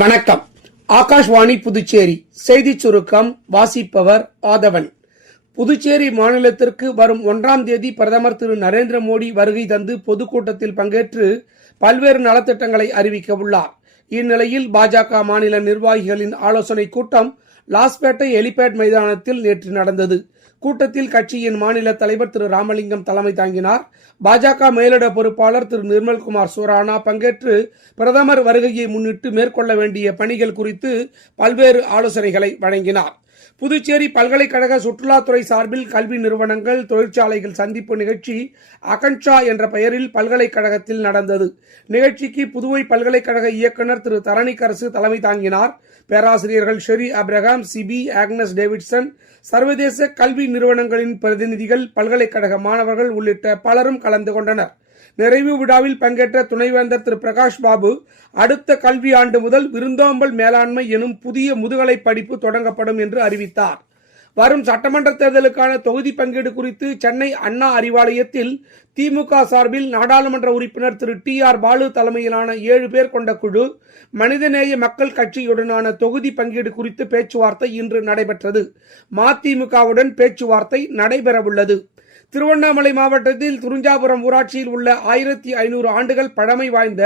வணக்கம். ஆகாஷ்வாணி புதுச்சேரி செய்திச் சுருக்கம் வாசிப்பவர் ஆதவன். புதுச்சேரி மாநிலத்திற்கு வரும் 1ஆம் தேதி பிரதமர் திரு நரேந்திர மோடி வருகை தந்து பொதுக்கூட்டத்தில் பங்கேற்று பல்வேறு நலத்திட்டங்களை அறிவிக்க உள்ளார். இந்நிலையில் பாஜக மாநில நிர்வாகிகளின் ஆலோசனைக் கூட்டம் லாஸ்பேட்டை ஹெலிபேட் மைதானத்தில் நேற்று நடந்தது. கூட்டத்தில் கட்சியின் மாநில தலைவர் திரு ராமலிங்கம் தலைமை தாங்கினார். பாஜக மேலிட பொறுப்பாளர் திரு நிர்மல்குமார் சூரானா பங்கேற்று பிரதமர் வருகையை முன்னிட்டு மேற்கொள்ள வேண்டிய பணிகள் குறித்து பல்வேறு ஆலோசனைகளை வழங்கினார். புதுச்சேரி பல்கலைக்கழக சுற்றுலாத்துறை சார்பில் கல்வி நிறுவனங்கள், தொழிற்சாலைகள் சந்திப்பு நிகழ்ச்சி அகன்ஷா என்ற பெயரில் பல்கலைக்கழகத்தில் நடந்தது. நிகழ்ச்சிக்கு புதுவை பல்கலைக்கழக இயக்குநர் திரு தரணிக்கரசு தலைமை தாங்கினார். பேராசிரியர்கள் Sheri Abraham, CP, Agnes Davidson, சர்வதேச கல்வி நிறுவனங்களின் பிரதிநிதிகள், பல்கலைக்கழக மாணவர்கள் உள்ளிட்ட பலரும் கலந்து கொண்டனர். நிறைவு விழாவில் பங்கேற்ற துணைவேந்தர் திரு பிரகாஷ் பாபு, அடுத்த கல்வி ஆண்டு முதல் விருந்தோம்பல் மேலாண்மை எனும் புதிய முதுகலை படிப்பு தொடங்கப்படும் என்று அறிவித்தார். வரும் சட்டமன்ற தேர்தலுக்கான தொகுதி பங்கீடு குறித்து சென்னை அண்ணா அறிவாலயத்தில் திமுக சார்பில் நாடாளுமன்ற உறுப்பினர் திரு டி.ஆர். பாலு தலைமையிலான 7 பேர் கொண்ட குழு மனிதநேய மக்கள் கட்சியுடனான தொகுதி பங்கீடு குறித்து பேச்சுவார்த்தை இன்று நடைபெற்றது. மதிமுகவுடன் பேச்சுவார்த்தை நடைபெறவுள்ளது. திருவண்ணாமலை மாவட்டத்தில் துறிஞ்சாபுரம் ஊராட்சியில் உள்ள 1500 ஆண்டுகள் பழமை வாய்ந்த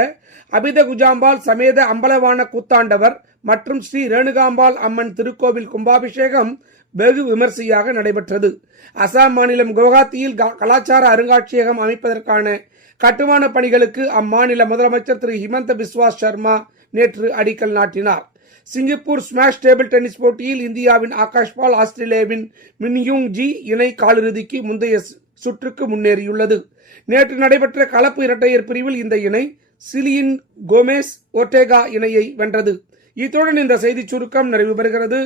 அபிதகுஜாம்பாள் சமேத அம்பலவான கூத்தாண்டவர் மற்றும் ஸ்ரீ ரேணுகாம்பாள் அம்மன் திருக்கோவில் கும்பாபிஷேகம் வெகு விமர்சையாக நடைபெற்றது. அசாம் மாநிலம் குவஹாத்தியில் கலாச்சார அருங்காட்சியகம் அமைப்பதற்கான கட்டுமான பணிகளுக்கு அம்மாநில முதலமைச்சர் திரு ஹிமந்த பிஸ்வா சர்மா நேற்று அடிக்கல் நாட்டினார். சிங்கப்பூர் ஸ்மாஷ் டேபிள் டென்னிஸ் போட்டியில் இந்தியாவின் ஆகாஷ்பால், ஆஸ்திரேலியாவின் மின்யூங் ஜி இணை காலிறுதிக்கு முந்தைய சுற்றுக்கு முன்னேறியுள்ளது. நேற்று நடைபெற்ற கலப்பு இரட்டையர் பிரிவில் இந்த இணை சிலியின் கோமேஸ் ஒர்டேகா இணையை வென்றது. இத்துடன் இந்த செய்திச் சுருக்கம் நிறைவு பெறுகிறது.